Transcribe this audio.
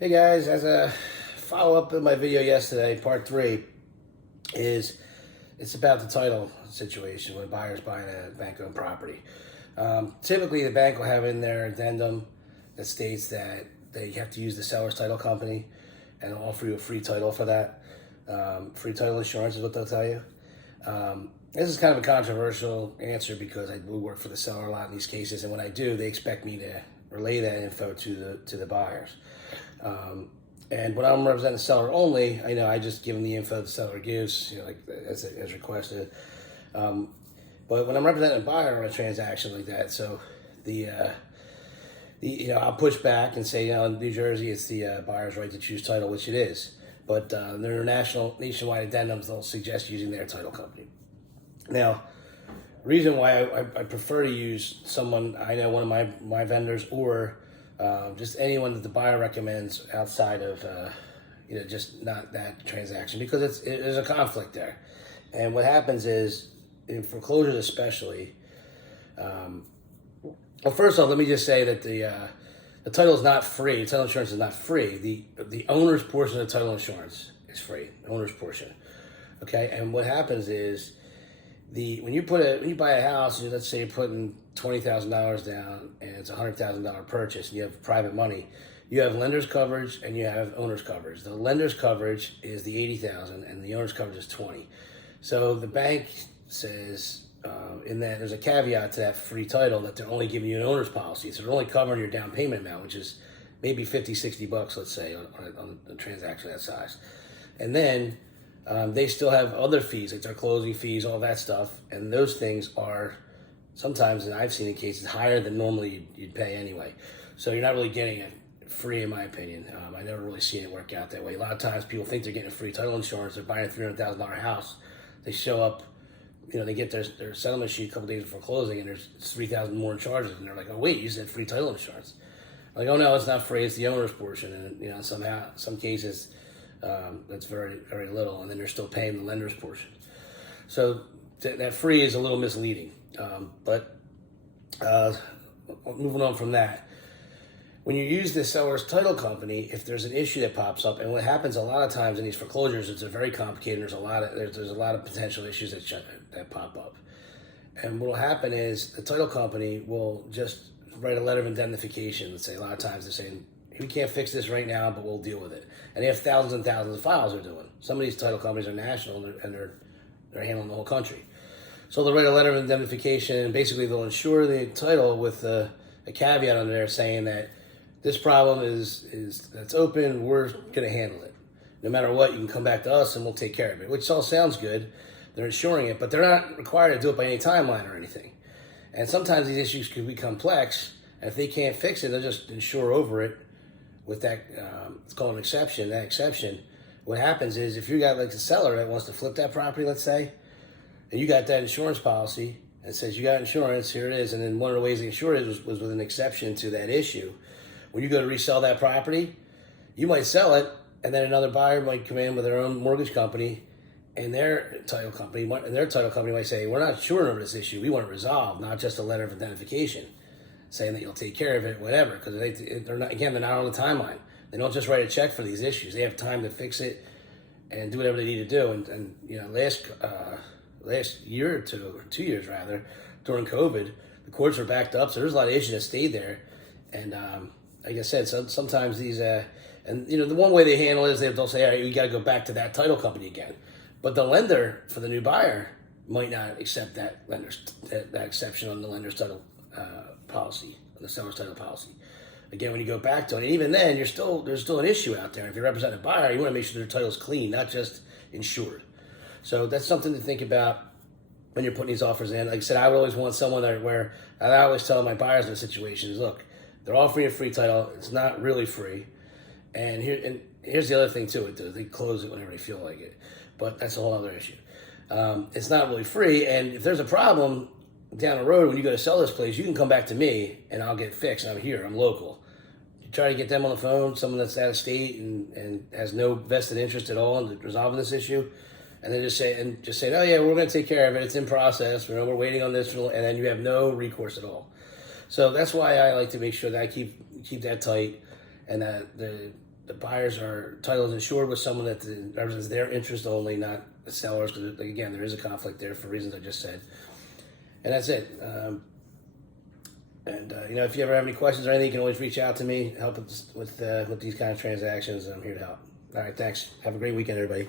Hey guys, as a follow-up of my video yesterday, part three is it's about the title situation when buyers buying a bank-owned property. Typically, the bank will have in their addendum that states that they have to use the seller's title company and they'll offer you a free title for that. Free title insurance is what they'll tell you. This is kind of a controversial answer because I do work for the seller a lot in these cases, and when I do, they expect me to relay that info to the buyers. And when I'm representing the seller only, I just give them the info the seller gives, like as requested. But when I'm representing a buyer on a transaction like that, so I'll push back and say, in New Jersey, it's the buyer's right to choose title, which it is. But their nationwide addendums, they'll suggest using their title company. Now, reason why I prefer to use someone I know, one of my vendors, or just anyone that the buyer recommends outside of just not that transaction, because there's a conflict there. And what happens is, in foreclosures especially, well, first off, let me just say that the title is not free. The title insurance is not free. The owner's portion of the title insurance is free. The owner's portion, okay. And what happens is, when you buy a house, let's say you're putting $20,000 down and it's a $100,000 purchase, and you have private money, you have lender's coverage and you have owner's coverage. The lender's coverage is the $80,000 and the owner's coverage is $20,000. So the bank says in that there's a caveat to that free title that they're only giving you an owner's policy, so they're only covering your down payment amount, which is maybe $50-$60, let's say, on a transaction that size, and then they still have other fees, like their closing fees, all that stuff, and those things are sometimes, and I've seen in cases, higher than normally you'd pay anyway. So you're not really getting it free, in my opinion. I never really seen it work out that way. A lot of times people think they're getting a free title insurance. They're buying a $300,000 house. They show up, they get their settlement sheet a couple days before closing, and there's $3,000 more in charges, and they're like, "Oh wait, you said free title insurance." I'm like, "Oh no, it's not free. It's the owner's portion." And some cases, that's very, very little, and then they're still paying the lender's portion. So that free is a little misleading. But moving on from that, when you use the seller's title company, if there's an issue that pops up, and what happens a lot of times in these foreclosures, it's very complicated. There's a lot of potential issues that pop up, and what will happen is the title company will just write a letter of indemnification. Let's say a lot of times they're saying, "We can't fix this right now, but we'll deal with it." And they have thousands and thousands of files they're doing. Some of these title companies are national, and they're handling the whole country. So they'll write a letter of indemnification, and basically they'll insure the title with a caveat under there saying that this problem that's open, we're going to handle it. No matter what, you can come back to us and we'll take care of it, which all sounds good. They're insuring it, but they're not required to do it by any timeline or anything. And sometimes these issues can be complex, and if they can't fix it, they'll just insure over it with that, it's called an exception. That exception, what happens is, if you got like a seller that wants to flip that property, let's say, and you got that insurance policy, and it says you got insurance, here it is, and then one of the ways they insured it was with an exception to that issue. When you go to resell that property, you might sell it, and then another buyer might come in with their own mortgage company, and their title company might say, "We're not sure of this issue. We want it resolved, not just a letter of identification saying that you'll take care of it, whatever." Because they're not on the timeline. They don't just write a check for these issues. They have time to fix it and do whatever they need to do. And last year or 2 years rather, during COVID, the courts were backed up, so there's a lot of issues that stayed there. And like I said, sometimes these, the one way they handle it is they'll say, "All right, you got to go back to that title company again." But the lender for the new buyer might not accept that exception on the lender's title policy, the seller's title policy. Again, when you go back to it, and even then, there's still an issue out there. If you're representing a buyer, you want to make sure their title's clean, not just insured. So that's something to think about when you're putting these offers in. Like I said, I would always want someone where I always tell my buyers in the situations, look, they're offering a free title. It's not really free. And here's the other thing too. They close it whenever they feel like it. But that's a whole other issue. It's not really free. And if there's a problem down the road when you go to sell this place, you can come back to me and I'll get it fixed. I'm here. I'm local. You try to get them on the phone, someone that's out of state and has no vested interest at all in resolving this issue, and then just say, "Oh yeah, we're going to take care of it. It's in process. We're waiting on this," and then you have no recourse at all. So that's why I like to make sure that I keep that tight, and that the buyers are title is insured with someone that represents their interest only, not the sellers. Because again, there is a conflict there for reasons I just said, and that's it. If you ever have any questions or anything, you can always reach out to me. Help with these kind of transactions. I'm here to help. All right, thanks. Have a great weekend, everybody.